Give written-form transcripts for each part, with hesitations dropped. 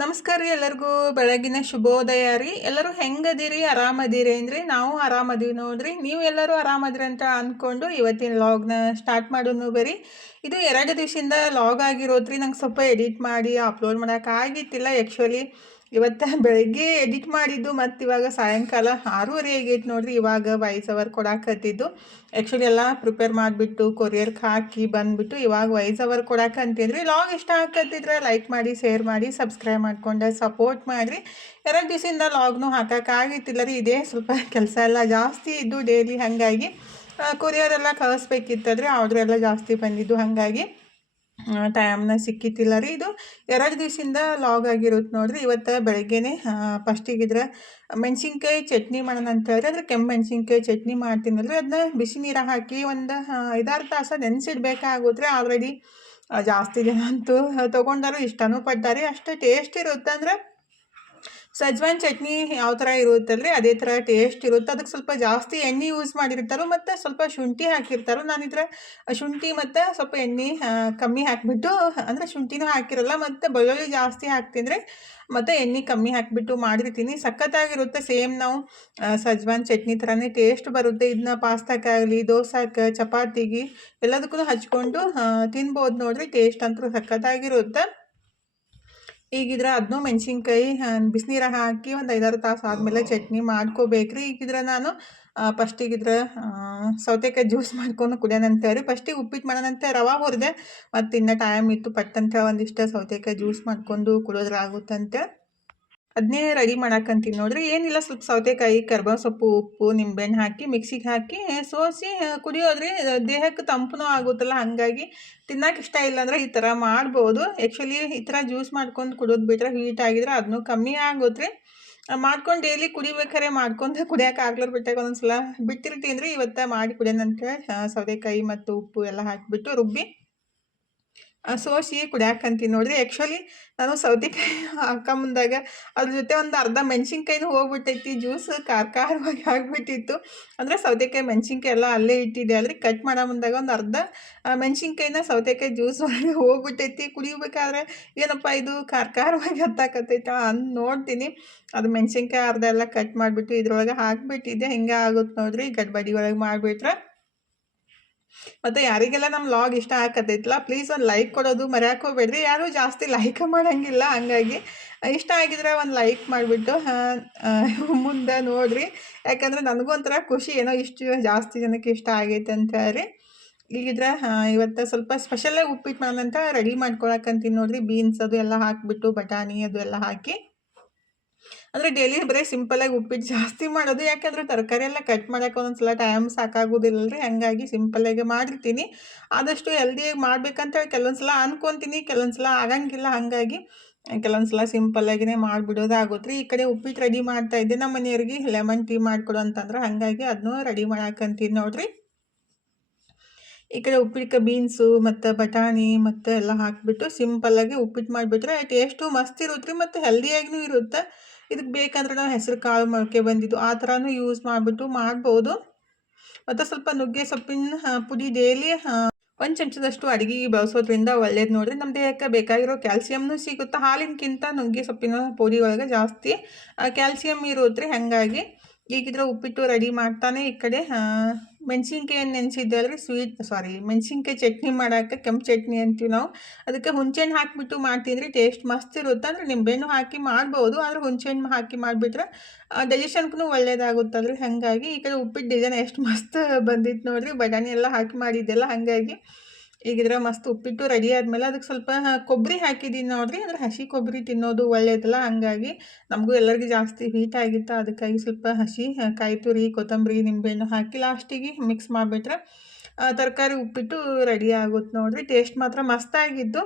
ನಮಸ್ಕಾರ ರೀ ಎಲ್ಲರಿಗೂ ಬೆಳಗಿನ ಶುಭೋದಯ ರೀ. ಎಲ್ಲರೂ ಹೆಂಗದಿರಿ, ಆರಾಮದಿರಿ ಅಂದ್ರಿ? ನಾವು ಆರಾಮದೀವಿ ನೋಡ್ರಿ. ನೀವು ಎಲ್ಲರೂ ಆರಾಮದಿರಿ ಅಂತ ಅಂದ್ಕೊಂಡು ಇವತ್ತಿನ ಲಾಗ್ನ ಸ್ಟಾರ್ಟ್ ಮಾಡೋನು ಬರೀ. ಇದು 2 ದಿವಸದಿಂದ ಲಾಗ್ ಆಗಿರೋದ್ರಿ. ನಂಗೆ ಸ್ವಲ್ಪ ಎಡಿಟ್ ಮಾಡಿ ಅಪ್ಲೋಡ್ ಮಾಡೋಕ್ಕಾಗಿತ್ತಿಲ್ಲ. ಆ್ಯಕ್ಚುಲಿ ಇವತ್ತು ಬೆಳಗ್ಗೆ ಎಡಿಟ್ ಮಾಡಿದ್ದು ಮತ್ತು ಇವಾಗ ಸಾಯಂಕಾಲ 6:30 ಆಗೈತೆ ನೋಡ್ರಿ. ಇವಾಗ ವಾಯ್ಸ್ ಓವರ್ ಕೊಡಾಕತ್ತಿದ್ದು. ಆ್ಯಕ್ಚುಲಿ ಎಲ್ಲ ಪ್ರಿಪೇರ್ ಮಾಡಿಬಿಟ್ಟು ಕೊರಿಯರ್ಗೆ ಹಾಕಿ ಬಂದುಬಿಟ್ಟು ಇವಾಗ ವಾಯ್ಸ್ ಓವರ್ ಕೊಡಾಕಂತಿದ್ರಿ. ಲಾಗ್ ಇಷ್ಟ ಹಾಕತ್ತಿದ್ರೆ ಲೈಕ್ ಮಾಡಿ, ಶೇರ್ ಮಾಡಿ, ಸಬ್ಸ್ಕ್ರೈಬ್ ಮಾಡ್ಕೊಂಡು ಸಪೋರ್ಟ್ ಮಾಡಿರಿ. 2 ದಿವಸದಿಂದ ಲಾಗ್ನು ಹಾಕೋಕ್ಕಾಗಿತ್ತಿಲ್ಲ ರೀ. ಇದೇ ಸ್ವಲ್ಪ ಕೆಲಸ ಎಲ್ಲ ಜಾಸ್ತಿ ಇದ್ದು ಡೈಲಿ, ಹಾಗಾಗಿ ಕೊರಿಯರ್ ಎಲ್ಲ ಕಳಿಸ್ಬೇಕಿತ್ತದ್ರಿ. ಆರ್ಡ್ರ್ ಎಲ್ಲ ಜಾಸ್ತಿ ಬಂದಿದ್ದು, ಹಾಗಾಗಿ ಟೈಮ್ನ ಸಿಕ್ಕಿತ್ತಿಲ್ಲ ರೀ. ಇದು 2 ದಿವಸದಿಂದ ಲಾಗ್ ಆಗಿರುತ್ತೆ ನೋಡ್ರಿ. ಇವತ್ತು ಬೆಳಗ್ಗೆನೆ ಫಸ್ಟಿಗಿದ್ರೆ ಮೆಣಸಿನ್ಕಾಯಿ ಚಟ್ನಿ ಮಾಡೋಣ ಅಂತ ಹೇಳಿ, ಅಂದರೆ ಕೆಂಪು ಮೆಣಸಿನ್ಕಾಯಿ ಚಟ್ನಿ ಮಾಡ್ತೀನಲ್ರಿ, ಅದನ್ನ ಬಿಸಿ ನೀರು ಹಾಕಿ ಒಂದು 5-6 ತಾಸು ನೆನೆಸಿಡ್ಬೇಕಾಗುತ್ತೆ. ಆಲ್ರೆಡಿ ಜಾಸ್ತಿ ಜನ ಅಂತೂ ತೊಗೊಂಡಾರು, ಇಷ್ಟನೂ ಪಟ್ಟಾರಿ. ಅಷ್ಟು ಟೇಸ್ಟ್ ಇರುತ್ತೆ. ಅಂದರೆ ಸಜ್ವಾನ್ ಚಟ್ನಿ ಯಾವ ಥರ ಇರುತ್ತಲ್ರಿ ಅದೇ ಥರ ಟೇಸ್ಟ್ ಇರುತ್ತೆ. ಅದಕ್ಕೆ ಸ್ವಲ್ಪ ಜಾಸ್ತಿ ಎಣ್ಣೆ ಯೂಸ್ ಮಾಡಿರ್ತಾರೋ ಮತ್ತು ಸ್ವಲ್ಪ ಶುಂಠಿ ಹಾಕಿರ್ತಾರೋ. ನಾನಿದ್ರೆ ಶುಂಠಿ ಮತ್ತು ಸ್ವಲ್ಪ ಎಣ್ಣೆ ಕಮ್ಮಿ ಹಾಕಿಬಿಟ್ಟು, ಅಂದರೆ ಶುಂಠಿನೂ ಹಾಕಿರಲ್ಲ ಮತ್ತು ಬೆಳ್ಳುಳ್ಳಿ ಜಾಸ್ತಿ ಹಾಕ್ತೀನಿ ಮತ್ತು ಎಣ್ಣೆ ಕಮ್ಮಿ ಹಾಕಿಬಿಟ್ಟು ಮಾಡಿರ್ತೀನಿ. ಸಖತ್ತಾಗಿರುತ್ತೆ. ಸೇಮ್ ನಾವು ಸಜ್ವಾನ್ ಚಟ್ನಿ ಥರನೇ ಟೇಸ್ಟ್ ಬರುತ್ತೆ. ಇದನ್ನ ಪಾಸ್ತಾಕ್ಕಾಗಲಿ, ದೋಸೆಗೆ, ಚಪಾತಿಗೆ ಎಲ್ಲದಕ್ಕೂ ಹಚ್ಕೊಂಡು ತಿನ್ಬೋದು ನೋಡಿರಿ. ಟೇಸ್ಟ್ ಅಂತೂ ಸಖತ್ತಾಗಿರುತ್ತೆ. ಈಗಿದ್ರೆ ಅದನ್ನೂ ಮೆಣಸಿನ್ಕಾಯಿ ಬಿಸಿನೀರಾಗ ಹಾಕಿ ಒಂದು 5-6 ತಾಸು ಆದಮೇಲೆ ಚಟ್ನಿ ಮಾಡ್ಕೋಬೇಕ್ರಿ. ಈಗಿದ್ರೆ ನಾನು ಫಸ್ಟಿಗಿದ್ರೆ ಸೌತೆಕಾಯಿ ಜ್ಯೂಸ್ ಮಾಡ್ಕೊಂಡು ಕುಡಿಯೋಣಂತೇಳಿ ಫಸ್ಟಿಗೆ ಉಪ್ಪಿಟ್ಟು ಮಾಡೋಣಂತೆ ರವೆ ಹುರಿದೆ. ಮತ್ತು ಇನ್ನೂ ಟೈಮ್ ಇತ್ತು, ಪಟ್ಟಂತ ಒಂದಿಷ್ಟು ಸೌತೆಕಾಯಿ ಜ್ಯೂಸ್ ಮಾಡ್ಕೊಂಡು ಕುಡಿಯೋದ್ರಾಗುತ್ತಂತೆ. ಅದನ್ನೇ ರೆಡಿ ಮಾಡಾಕಂತೀನಿ ನೋಡ್ರಿ. ಏನಿಲ್ಲ, ಸ್ವಲ್ಪ ಸೌತೆಕಾಯಿ, ಕರ್ಬೇವು ಸೊಪ್ಪು, ಉಪ್ಪು, ನಿಂಬೆಹಣ್ಣು ಹಾಕಿ ಮಿಕ್ಸಿಗೆ ಹಾಕಿ ಸೋಸಿ ಕುಡಿಯೋದ್ರಿ. ದೇಹಕ್ಕೆ ತಂಪು ಆಗುತ್ತಲ್ಲ, ಹಾಗಾಗಿ ತಿನ್ನೋಕೆ ಇಷ್ಟ ಇಲ್ಲ ಅಂದರೆ ಈ ಥರ ಮಾಡ್ಬೋದು. ಆ್ಯಕ್ಚುಲಿ ಈ ಥರ ಜ್ಯೂಸ್ ಮಾಡ್ಕೊಂಡು ಕುಡಿಯೋದು ಬಿಟ್ಟರೆ ಹೀಟ್ ಆಗಿದ್ರೆ ಅದನ್ನೂ ಕಮ್ಮಿ ಆಗುತ್ತೆ ರೀ. ಮಾಡ್ಕೊಂಡು ಡೈಲಿ ಕುಡಿಬೇಕಾರೆ ಮಾಡ್ಕೊಂಡು ಕುಡಿಯೋಕೆ ಆಗ್ಲಾರ ಬಿಟ್ಟಾಗ ಒಂದೊಂದ್ಸಲ ಬಿಟ್ಟಿರ್ತೀನಿ ರೀ. ಇವತ್ತು ಮಾಡಿ ಕುಡಿಯೋಣಂತೇಳಿ ಸೌತೆಕಾಯಿ ಮತ್ತು ಉಪ್ಪು ಎಲ್ಲ ಹಾಕಿಬಿಟ್ಟು ರುಬ್ಬಿ ಸೋಸಿ ಕುಡಿಯಾಕಂತೀನಿ ನೋಡ್ರಿ. ಆ್ಯಕ್ಚುಲಿ ನಾನು ಸೌತೆಕಾಯಿ ಹಾಕೊಂಬಂದಾಗ ಅದ್ರ ಜೊತೆ ಒಂದು ಅರ್ಧ ಮೆಣಸಿನ್ಕಾಯಿನೂ ಹೋಗ್ಬಿಟ್ಟೈತಿ. ಜ್ಯೂಸ್ ಖಾರವಾಗಿ ಆಗಿಬಿಟ್ಟಿತ್ತು. ಅಂದರೆ ಸೌತೆಕಾಯಿ ಮೆಣಸಿನ್ಕಾಯಿ ಎಲ್ಲ ಅಲ್ಲೇ ಇಟ್ಟಿದ್ದೆ ಅಲ್ರಿ. ಕಟ್ ಮಾಡೋ ಮುಂದಾಗ ಒಂದು ಅರ್ಧ ಮೆಣಸಿನ್ಕಾಯಿನ ಸೌತೆಕಾಯಿ ಜ್ಯೂಸ್ ಒಳಗೆ ಹೋಗ್ಬಿಟ್ಟೈತಿ. ಕುಡಿಬೇಕಾದ್ರೆ ಏನಪ್ಪ ಇದು ಖಾರವಾಗಿ ಹತ್ತಾಕತ್ತೈತ ಅಂದು ನೋಡ್ತೀನಿ. ಅದು ಮೆಣಸಿನ್ಕಾಯಿ ಅರ್ಧ ಎಲ್ಲ ಕಟ್ ಮಾಡಿಬಿಟ್ಟು ಇದ್ರೊಳಗೆ ಹಾಕಿಬಿಟ್ಟಿದ್ದೆ. ಹಿಂಗೆ ಆಗುತ್ತೆ ನೋಡ್ರಿ, ಗಡ್ಬಡಿ ಒಳಗೆ ಮಾಡಿಬಿಟ್ರೆ. ಮತ್ತು ಯಾರಿಗೆಲ್ಲ ನಮ್ಮ ಲಾಗ್ ಇಷ್ಟ ಆಗತ್ತೈತಲ್ಲ, ಪ್ಲೀಸ್ ಒಂದು ಲೈಕ್ ಕೊಡೋದು ಮರ್ಯಾಕೆ ಹೋಗ್ಬೇಡ್ರಿ. ಯಾರೂ ಜಾಸ್ತಿ ಲೈಕ್ ಮಾಡೋಂಗಿಲ್ಲ, ಹಂಗಾಗಿ ಇಷ್ಟ ಆಗಿದ್ರೆ ಒಂದು ಲೈಕ್ ಮಾಡಿಬಿಟ್ಟು ಮುಂದೆ ನೋಡಿರಿ. ಯಾಕಂದರೆ ನನಗೂ ಒಂಥರ ಖುಷಿ, ಏನೋ ಇಷ್ಟು ಜಾಸ್ತಿ ಜನಕ್ಕೆ ಇಷ್ಟ ಆಗೈತೆ ಅಂತ ಹೇಳಿ. ಈಗಿದ್ರೆ ಇವತ್ತು ಸ್ವಲ್ಪ ಸ್ಪೆಷಲಾಗಿ ಉಪ್ಪಿಟ್ಟು ಮಾಡೋಣಂತ ರೆಡಿ ಮಾಡ್ಕೊಳಕ್ಕಂತೀನಿ ನೋಡಿರಿ. ಬೀನ್ಸ್ ಅದು ಎಲ್ಲ ಹಾಕಿಬಿಟ್ಟು, ಬಟಾಣಿ ಅದು ಎಲ್ಲ ಹಾಕಿ, ಅಂದರೆ ಡೈಲಿ ಬರೀ ಸಿಂಪಲಾಗಿ ಉಪ್ಪಿಟ್ಟು ಜಾಸ್ತಿ ಮಾಡೋದು. ಯಾಕಂದರೆ ತರಕಾರಿ ಎಲ್ಲ ಕಟ್ ಮಾಡೋಕೆ ಒಂದೊಂದ್ಸಲ ಟೈಮ್ ಸಾಕಾಗೋದಿಲ್ಲ ರೀ. ಹಾಗಾಗಿ ಸಿಂಪಲ್ಲಾಗಿ ಮಾಡಿರ್ತೀನಿ. ಆದಷ್ಟು ಹೆಲ್ದಿಯಾಗಿ ಮಾಡ್ಬೇಕಂತ ಕೆಲವೊಂದು ಸಲ ಅಂದ್ಕೊತೀನಿ, ಕೆಲವೊಂದು ಸಲ ಆಗಂಗಿಲ್ಲ. ಹಾಗಾಗಿ ಕೆಲವೊಂದು ಸಲ ಸಿಂಪಲ್ಲಾಗಿನೇ ಮಾಡಿಬಿಡೋದಾಗುತ್ತೆ ರೀ. ಈ ಕಡೆ ಉಪ್ಪಿಟ್ಟು ರೆಡಿ ಮಾಡ್ತಾಯಿದ್ದೆ. ನಮ್ಮ ಮನೆಯವ್ರಿಗೆ ಲೆಮನ್ ಟೀ ಮಾಡಿಕೊಡು ಅಂತಂದ್ರೆ, ಹಾಗಾಗಿ ಅದನ್ನೂ ರೆಡಿ ಮಾಡಾಕಂತೀನಿ ನೋಡಿರಿ. ಈ ಕಡೆ ಉಪ್ಪಿಟ್ಟು ಬೀನ್ಸು ಮತ್ತು ಬಟಾಣಿ ಮತ್ತು ಎಲ್ಲ ಹಾಕಿಬಿಟ್ಟು ಸಿಂಪಲ್ಲಾಗಿ ಉಪ್ಪಿಟ್ಟು ಮಾಡಿಬಿಟ್ರೆ ಟೇಸ್ಟು ಮಸ್ತ್ ಇರುತ್ತೆ ರೀ, ಮತ್ತು ಹೆಲ್ದಿಯಾಗಿನೂ ಇರುತ್ತೆ. ಇದಕ್ಕೆ ಬೇಕಂದ್ರೆ ನಾವು ಹೆಸರು ಕಾಳು ಮೊಳಕೆ ಬಂದಿದ್ದು ಆ ಥರನೂ ಯೂಸ್ ಮಾಡಿಬಿಟ್ಟು ಮಾಡ್ಬೋದು. ಮತ್ತು ಸ್ವಲ್ಪ ನುಗ್ಗೆ ಸೊಪ್ಪಿನ ಪುಡಿ ಡೈಲಿ 1 ಚಮಚದಷ್ಟು ಅಡುಗೆಗೆ ಬಳಸೋದ್ರಿಂದ ಒಳ್ಳೇದು ನೋಡಿರಿ. ನಮ್ಮ ದೇಹಕ್ಕೆ ಬೇಕಾಗಿರೋ ಕ್ಯಾಲ್ಸಿಯಮ್ನೂ ಸಿಗುತ್ತೆ. ಹಾಲಿನಕ್ಕಿಂತ ನುಗ್ಗೆ ಸೊಪ್ಪಿನ ಪುಡಿ ಒಳಗೆ ಜಾಸ್ತಿ ಕ್ಯಾಲ್ಸಿಯಮ್ ಇರುತ್ತೆ ರೀ. ಹಾಗಾಗಿ ಈಗಿದ್ರೆ ಉಪ್ಪಿಟ್ಟು ರೆಡಿ ಮಾಡ್ತಾನೆ. ಈ ಕಡೆ ಮೆಣಸಿನ್ಕಾಯನ್ನು ನೆನೆಸಿದ್ದೆ ಅಲ್ರಿ, ಮೆಣಸಿನ್ಕಾಯಿ ಚಟ್ನಿ ಮಾಡೋಕೆ, ಕೆಂಪು ಚಟ್ನಿ ಅಂತೀವಿ ನಾವು. ಅದಕ್ಕೆ ಹುಣಸೆಹಣ್ಣು ಹಾಕಿಬಿಟ್ಟು ಮಾಡ್ತೀನಿ ರೀ. ಟೇಸ್ಟ್ ಮಸ್ತ್ ಇರುತ್ತೆ. ಅಂದರೆ ನಿಂಬೆಹಣ್ಣು ಹಾಕಿ ಮಾಡ್ಬೋದು, ಆದರೆ ಹುಣಸೆಹಣ್ಣು ಹಾಕಿ ಮಾಡಿಬಿಟ್ರೆ ಡೈಜೆಷನ್ಗೂ ಒಳ್ಳೇದಾಗುತ್ತಲ್ರಿ. ಹಾಗಾಗಿ ಈ ಕಡೆ ಉಪ್ಪಿಟ್ಟು ಡಿಸೈನ್ ಎಷ್ಟು ಮಸ್ತ್ ಬಂದಿತ್ತು ನೋಡಿರಿ. ಬಟಾಣಿ ಎಲ್ಲ ಹಾಕಿ ಮಾಡಿದ್ದೆಲ್ಲ, ಹಾಗಾಗಿ ಈಗಿದ್ರೆ ಮಸ್ತ್ ಉಪ್ಪಿಟ್ಟು ರೆಡಿ ಆದಮೇಲೆ ಅದಕ್ಕೆ ಸ್ವಲ್ಪ ಕೊಬ್ಬರಿ ಹಾಕಿದ್ದೀನಿ ನೋಡಿರಿ. ಅಂದರೆ ಹಸಿ ಕೊಬ್ಬರಿ ತಿನ್ನೋದು ಒಳ್ಳೇದಲ್ಲ, ಹಾಗಾಗಿ ನಮಗೂ ಎಲ್ಲರಿಗೂ ಜಾಸ್ತಿ ಹೀಟ್ ಆಗಿತ್ತು. ಅದಕ್ಕಾಗಿ ಸ್ವಲ್ಪ ಹಸಿ ಕಾಯಿ ತುರಿ, ಕೊತ್ತಂಬರಿ, ನಿಂಬೆಹಣ್ಣು ಹಾಕಿ ಲಾಸ್ಟಿಗೆ ಮಿಕ್ಸ್ ಮಾಡಿಬಿಟ್ರೆ ತರಕಾರಿ ಉಪ್ಪಿಟ್ಟು ರೆಡಿ ಆಗುತ್ತೆ ನೋಡಿರಿ. ಟೇಸ್ಟ್ ಮಾತ್ರ ಮಸ್ತಾಗಿದ್ದು.